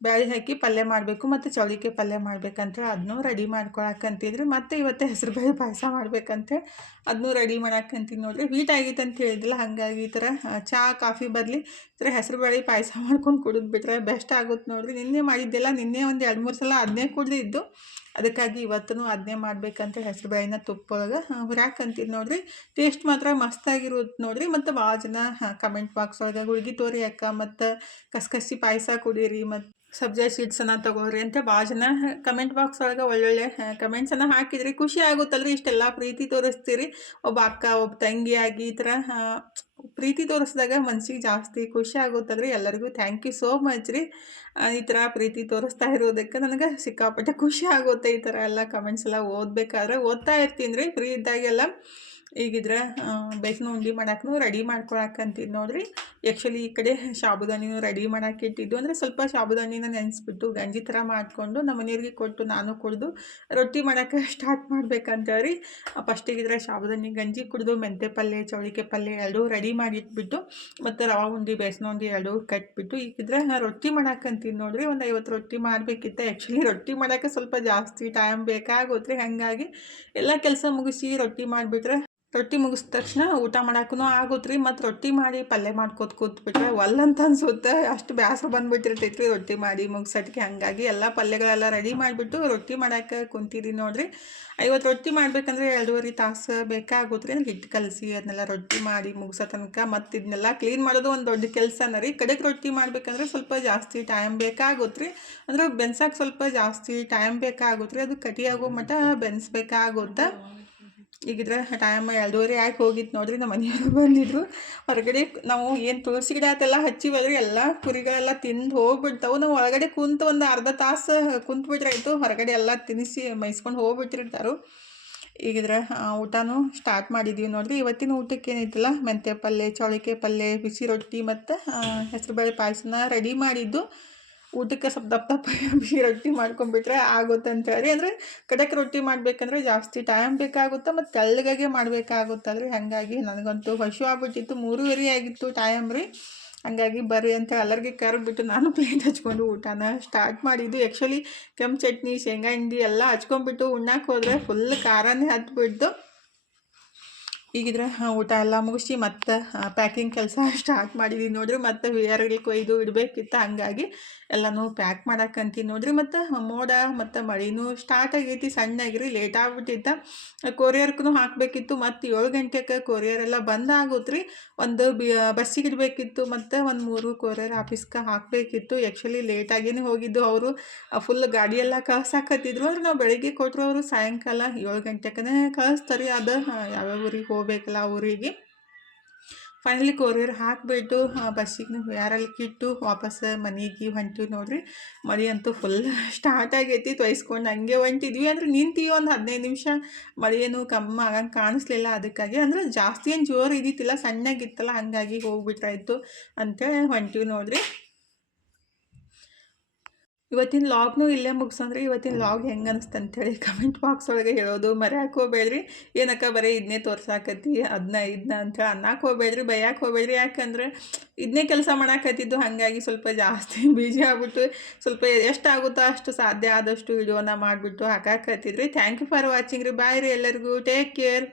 ಬ್ಯಾಳೆ ಹಾಕಿ ಪಲ್ಯ ಮಾಡಬೇಕು ಮತ್ತು ಚೌಳಿಕಾಯಿ ಪಲ್ಯ ಮಾಡ್ಬೇಕಂತೇಳಿ ಅದನ್ನೂ ರೆಡಿ ಮಾಡ್ಕೊಳಕ್ಕಂತಿದ್ರಿ. ಮತ್ತು ಇವತ್ತು ಹೆಸರುಬೇಳೆ ಪಾಯಸ ಮಾಡ್ಬೇಕಂತೇಳಿ ಅದನ್ನೂ ರೆಡಿ ಮಾಡಾಕಂತೀನಿ ನೋಡ್ರಿ. ಹೀಟ್ ಆಗೈತೆ ಅಂತ ಹೇಳಿದ್ದಿಲ್ಲ, ಹಾಗಾಗಿ ಈ ಥರ ಚಹಾ ಕಾಫಿ ಬದಲಿ ಈ ಥರ ಹೆಸರುಬೇಳೆ ಪಾಯಸ ಮಾಡ್ಕೊಂಡು ಕುಡಿದ್ಬಿಟ್ರೆ ಬೆಸ್ಟ್ ಆಗುತ್ತೆ ನೋಡ್ರಿ. ನಿನ್ನೆ ಮಾಡಿದ್ದೆಲ್ಲ ನಿನ್ನೆ ಒಂದು 2-3 ಸಲ ಅದನ್ನೇ ಕುಡಿದಿದ್ದು. ಅದಕ್ಕಾಗಿ ಇವತ್ತೂ ಅದನ್ನೇ ಮಾಡ್ಬೇಕಂತ ಹೆಸರುಬೇಳೆನ ತುಪ್ಪೊಳಗೆ ಹುರಿಯಾಕಂತೀನಿ ನೋಡ್ರಿ. ಟೇಸ್ಟ್ ಮಾತ್ರ ಮಸ್ತಾಗಿರುತ್ತೆ ನೋಡ್ರಿ. ಮತ್ತು ಭಾಳ ಜನ ಕಮೆಂಟ್ ಬಾಕ್ಸ್ ಒಳಗೆ ಗುಳ್ಗಿ ತೋರಿ ಅಕ್ಕ ಮತ್ತು ಕಸಕಸಿ ಪಾಯಸ ಕುಡೀರಿ ಮತ್ತು ಸಬ್ಜಾ ಸೀಡ್ಸನ್ನು ತೊಗೊಳ್ರಿ ಅಂತ ಭಾಳ ಜನ ಕಮೆಂಟ್ ಬಾಕ್ಸ್ ಒಳಗೆ ಒಳ್ಳೊಳ್ಳೆ ಕಮೆಂಟ್ಸನ್ನು ಹಾಕಿದ್ರಿ. ಖುಷಿ ಆಗುತ್ತಲ್ರಿ. ಇಷ್ಟೆಲ್ಲ ಪ್ರೀತಿ ತೋರಿಸ್ತೀರಿ. ಒಬ್ಬ ಅಕ್ಕ ಒಬ್ಬ ತಂಗಿಯಾಗಿ ಈ ಥರ ಪ್ರೀತಿ ತೋರಿಸಿದಾಗ ಮನ್ಸಿಗೆ ಜಾಸ್ತಿ ಖುಷಿ ಆಗುತ್ತಲ್ರಿ. ಎಲ್ಲರಿಗೂ ಥ್ಯಾಂಕ್ ಯು ಸೋ ಮಚ್ ರೀ. ಈ ಥರ ಪ್ರೀತಿ ತೋರಿಸ್ತಾ ಇರೋದಕ್ಕೆ ನನಗೆ ಸಿಕ್ಕಾಪಟ್ಟೆ ಖುಷಿ ಆಗುತ್ತೆ. ಈ ಥರ ಎಲ್ಲ ಕಮೆಂಟ್ಸ್ ಎಲ್ಲ ಓದಬೇಕಾದ್ರೆ ಓದ್ತಾ ಇರ್ತೀನಿ ರೀ ಫ್ರೀ ಇದ್ದಾಗೆಲ್ಲ. ಈಗಿದ್ರೆ ಬೇಸನ ಉಂಡೆ ಮಾಡಕ್ಕೂ ರೆಡಿ ಮಾಡ್ಕೊಳಕ್ಕಂತಿದ್ದು ನೋಡ್ರಿ. ಆ್ಯಕ್ಚುಲಿ ಈ ಕಡೆ ಸಾಬುದಾನಿನೂ ರೆಡಿ ಮಾಡಕ್ಕೆ ಇಟ್ಟಿದ್ದು. ಅಂದರೆ ಸ್ವಲ್ಪ ಸಾಬುದಾನಿನ ನೆನೆಸ್ಬಿಟ್ಟು ಗಂಜಿ ಥರ ಮಾಡಿಕೊಂಡು ನಮ್ಮ ಮನೆಯವ್ರಿಗೆ ಕೊಟ್ಟು ನಾನು ಕುಡಿದು ರೊಟ್ಟಿ ಮಾಡೋಕ್ಕೆ ಸ್ಟಾರ್ಟ್ ಮಾಡ್ಬೇಕಂತೇಳಿ ಫಸ್ಟಿಗಿದ್ರೆ ಸಾಬುದಾನಿ ಗಂಜಿ ಕುಡಿದು ಮೆಂತ್ಯ ಪಲ್ಯ ಚೌಳಿಕಾಯಿ ಪಲ್ಯ ಎರಡೂ ರೆಡಿ ಮಾಡಿ ಇಟ್ಬಿಟ್ಟು ಮತ್ತು ರವೆ ಉಂಡೆ ಬೇಸನ ಉಂಡೆ ಎರಡೂ ಕಟ್ಬಿಟ್ಟು ಈಗಿದ್ರೆ ರೊಟ್ಟಿ ಮಾಡಕ್ಕಂತೀನಿ ನೋಡ್ರಿ. ಒಂದು 50 ರೊಟ್ಟಿ ಮಾಡಬೇಕಿತ್ತು. ಆ್ಯಕ್ಚುಲಿ ರೊಟ್ಟಿ ಮಾಡೋಕ್ಕೆ ಸ್ವಲ್ಪ ಜಾಸ್ತಿ ಟೈಮ್ ಬೇಕಾಗುತ್ತೆ. ಹಾಗಾಗಿ ಎಲ್ಲ ಕೆಲಸ ಮುಗಿಸಿ ರೊಟ್ಟಿ ಮಾಡಿಬಿಟ್ರೆ ರೊಟ್ಟಿ ಮುಗಿದ ತಕ್ಷಣ ಊಟ ಮಾಡೋಕ್ಕೂ ಆಗುತ್ತೆ ಮತ್ತು ರೊಟ್ಟಿ ಮಾಡಿ ಪಲ್ಯ ಮಾಡ್ಕೋತ ಕೂತ್ಬಿಟ್ರೆ ಒಲ್ಲಂತ ಅನ್ಸುತ್ತೆ. ಅಷ್ಟು ಬೇಸರ ಬಂದುಬಿಟ್ಟಿರ್ತೈತ್ರಿ ರೊಟ್ಟಿ ಮಾಡಿ ಮುಗಿಸೋದಕ್ಕೆ. ಹಾಗಾಗಿ ಎಲ್ಲ ಪಲ್ಯಗಳೆಲ್ಲ ರೆಡಿ ಮಾಡಿಬಿಟ್ಟು ರೊಟ್ಟಿ ಮಾಡೋಕ್ಕೆ ಕುಂತಿದ್ದೀನಿ ನೋಡ್ರಿ. 50 ರೊಟ್ಟಿ ಮಾಡಬೇಕಂದ್ರೆ 2.5 ತಾಸು ಬೇಕಾಗುತ್ತೆ. ಅಂದ್ರೆ ಹಿಟ್ಟು ಕಲಸಿ ಅದನ್ನೆಲ್ಲ ರೊಟ್ಟಿ ಮಾಡಿ ಮುಗಿಸೋ ತನಕ ಮತ್ತು ಇದನ್ನೆಲ್ಲ ಕ್ಲೀನ್ ಮಾಡೋದು ಒಂದು ದೊಡ್ಡ ಕೆಲಸನ ರೀ. ಕಡೆಗೆ ರೊಟ್ಟಿ ಮಾಡಬೇಕಂದ್ರೆ ಸ್ವಲ್ಪ ಜಾಸ್ತಿ ಟೈಮ್ ಬೇಕಾಗುತ್ತೆ ರೀ. ಅಂದ್ರೆ ಬೆನ್ಸಕ್ಕೆ ಸ್ವಲ್ಪ ಜಾಸ್ತಿ ಟೈಮ್ ಬೇಕಾಗುತ್ತೆ ರೀ. ಅದು ಕಟಿಯಾಗೋ ಮಟ್ಟ ಬೆನ್ಸ್ಬೇಕಾಗುತ್ತೆ. ಈಗಿದ್ರೆ ಟೈಮ್ 2:30 ಆಗಿ ಹೋಗಿತ್ತು ನೋಡ್ರಿ. ನಮ್ಮ ಮನೆಯವರು ಬಂದಿದ್ರು. ಹೊರಗಡೆ ನಾವು ಏನು ತುಳಸಿ ಗಿಡ ಆತೆಲ್ಲ ಹಚ್ಚಿವಲ್ರಿ, ಎಲ್ಲ ಕುರಿಗಳೆಲ್ಲ ತಿಂದು ಹೋಗ್ಬಿಡ್ತಾವೆ. ನಾವು ಒಳಗಡೆ ಕುಂತು ಒಂದು ಅರ್ಧ ತಾಸು ಕುಂತ್ಬಿಟ್ರಾಯ್ತು. ಹೊರಗಡೆ ಎಲ್ಲ ತಿನ್ನಿಸಿ ಮೈಸ್ಕೊಂಡು ಹೋಗ್ಬಿಟ್ಟಿರ್ತಾರೆ. ಈಗಿದ್ರೆ ಊಟನೂ ಸ್ಟಾರ್ಟ್ ಮಾಡಿದ್ದೀವಿ ನೋಡ್ರಿ. ಇವತ್ತಿನ ಊಟಕ್ಕೆ ಏನೈತಲ್ಲ ಮೆಂತ್ಯ ಪಲ್ಯ ಚೌಳಿಕಾಯಿ ಪಲ್ಯ ಬಿಸಿ ರೊಟ್ಟಿ ಮತ್ತು ಹೆಸರುಬೇಳೆ ಪಾಯಸನ ರೆಡಿ ಮಾಡಿದ್ದು. ಊಟಕ್ಕೆ ಸ್ವಲ್ಪ ದಪ್ಪ ಬಿಸಿ ರೊಟ್ಟಿ ಮಾಡ್ಕೊಂಡ್ಬಿಟ್ರೆ ಆಗುತ್ತೆ ಅಂತೇಳಿ. ಅಂದರೆ ಕಡಕ್ ರೊಟ್ಟಿ ಮಾಡಬೇಕಂದ್ರೆ ಜಾಸ್ತಿ ಟೈಮ್ ಬೇಕಾಗುತ್ತೆ ಮತ್ತು ತೆಳ್ಳಗಾಗೆ ಮಾಡಬೇಕಾಗುತ್ತಲ್ರಿ. ಹಾಗಾಗಿ ನನಗಂತೂ ಹಸಿವು ಆಗ್ಬಿಟ್ಟಿತ್ತು. 3:30 ಆಗಿತ್ತು ಟೈಮ್ ರೀ. ಹಾಗಾಗಿ ಬರ್ರಿ ಅಂತ ಎಲ್ಲರಿಗೆ ಕರೆದ್ಬಿಟ್ಟು ನಾನು ಪ್ಲೇಟ್ ಹಚ್ಕೊಂಡು ಊಟನ ಸ್ಟಾರ್ಟ್ ಮಾಡಿದ್ದು. ಆ್ಯಕ್ಚುಲಿ ಕೆಂಪು ಚಟ್ನಿ ಶೇಂಗಾ ಹಿಂಡಿ ಎಲ್ಲ ಹಚ್ಕೊಂಡ್ಬಿಟ್ಟು ಉಣ್ಣಕ್ಕೆ ಹೋದರೆ ಫುಲ್ ಖಾರನೇ ಹತ್ಬಿಟ್ಟು. ಈಗಿದ್ರೆ ಊಟ ಎಲ್ಲ ಮುಗಿಸಿ ಮತ್ತು ಪ್ಯಾಕಿಂಗ್ ಕೆಲಸ ಸ್ಟಾರ್ಟ್ ಮಾಡಿದ್ದೀವಿ ನೋಡ್ರಿ. ಮತ್ತು ವಿಯರ್ಗೆ ಕೊಯ್ದು ಇಡಬೇಕಿತ್ತು. ಹಾಗಾಗಿ ಎಲ್ಲನೂ ಪ್ಯಾಕ್ ಮಾಡಕ್ಕಂತೀನಿ ನೋಡ್ರಿ. ಮತ್ತು ಮೋಡ ಮತ್ತು ಮಳೆನೂ ಸ್ಟಾರ್ಟ್ ಆಗೈತಿ ಸಣ್ಣಗಿರಿ. ಲೇಟ್ ಆಗ್ಬಿಟ್ಟಿತ್ತು. ಕೊರಿಯರ್ಗೂ ಹಾಕಬೇಕಿತ್ತು. ಮತ್ತು 7 ಗಂಟೆಗೆ ಕೊರಿಯರ್ ಎಲ್ಲ ಬಂದಾಗುತ್ತೆ ರೀ. ಒಂದು ಬಸ್ಸಿಗೆ ಇಡಬೇಕಿತ್ತು ಮತ್ತು ಒಂದು 3 ಕೊರಿಯರ್ ಆಫೀಸ್ಗೆ ಹಾಕಬೇಕಿತ್ತು. ಆ್ಯಕ್ಚುಲಿ ಲೇಟಾಗಿಯೇ ಹೋಗಿದ್ದು. ಅವರು ಫುಲ್ ಗಾಡಿಯೆಲ್ಲ ಕಳ್ಸಾಕತ್ತಿದ್ರು. ಅಂದ್ರೆ ನಾವು ಬೆಳಿಗ್ಗೆ ಕೊಟ್ಟರು ಅವರು ಸಾಯಂಕಾಲ 7 ಗಂಟೆಗೆ ಕಳಿಸ್ತಾರೆ. ಅದು ಯಾವ್ಯಾವ ಊರಿಗೆ ಹೋಗ್ಬೇಕಲ್ಲ ಆ ಊರಿಗೆ. ಫೈನಲಿ ಕೊರಿಯರ್ ಹಾಕಿಬಿಟ್ಟು ಬಸ್ಸಿಗೆ ಯಾರಲ್ಲಿ ಕಿಟ್ಟು ವಾಪಸ್ ಮನೆಗೆ ಹೊಂಟಿವಿ ನೋಡ್ರಿ. ಮಳೆ ಅಂತೂ ಫುಲ್ ಸ್ಟಾರ್ಟ್ ಆಗೈತಿ. ತೊಯ್ಸ್ಕೊಂಡು ಹಂಗೆ ಹೊಂಟಿದ್ವಿ. ಅಂದರೆ ನಿಂತೀವಿ ಒಂದು 15 ನಿಮಿಷ. ಮಳೆ ಏನು ಕಮ್ಮಿ ಆಗಂಗೆ ಕಾಣಿಸ್ಲಿಲ್ಲ. ಅದಕ್ಕಾಗಿ ಅಂದರೆ ಜಾಸ್ತಿ ಏನು ಜೋರು ಇದ್ದಿತ್ತಿಲ್ಲ, ಸಣ್ಣಗಿತ್ತಲ್ಲ. ಹಾಗಾಗಿ ಹೋಗ್ಬಿಟ್ರಾಯ್ತು ಅಂತೇಳಿ ಹೊಂಟಿವಿ ನೋಡ್ರಿ. ಇವತ್ತಿನ ಲಾಗ್ನೂ ಇಲ್ಲೇ ಮುಗಿಸಂದ್ರೆ ಇವತ್ತಿನ ಲಾಗ್ ಹೆಂಗೆ ಅನಿಸ್ತು ಅಂಥೇಳಿ ಕಮೆಂಟ್ ಬಾಕ್ಸ್ ಒಳಗೆ ಹೇಳೋದು ಮರೆಯಕ್ಕೆ ಹೋಗ್ಬೇಡ್ರಿ. ಏನಕ್ಕ ಬರೀ ಇದನ್ನೇ ತೋರ್ಸಾಕತ್ತಿ ಇದನ್ನ ಅಂಥೇಳಿ ಅನ್ನಕ್ಕೆ ಹೋಗ್ಬೇಡ್ರಿ, ಬೈಯಕ್ಕೆ ಹೋಗ್ಬೇಡ್ರಿ. ಯಾಕಂದ್ರೆ ಇದನ್ನೇ ಕೆಲಸ ಮಾಡಾಕತ್ತಿದ್ದು. ಹಾಗಾಗಿ ಸ್ವಲ್ಪ ಜಾಸ್ತಿ ಬಿಜಿ ಆಗ್ಬಿಟ್ಟು ಸ್ವಲ್ಪ ಎಷ್ಟಾಗುತ್ತೋ ಅಷ್ಟು ಸಾಧ್ಯ ಆದಷ್ಟು ವಿಡಿಯೋನ ಮಾಡಿಬಿಟ್ಟು ಹಾಕಾಕತ್ತಿದ್ರಿ. ಥ್ಯಾಂಕ್ ಯು ಫಾರ್ ವಾಚಿಂಗ್ ರೀ. ಬಾಯ್ ರೀ ಎಲ್ಲರಿಗೂ. Take care.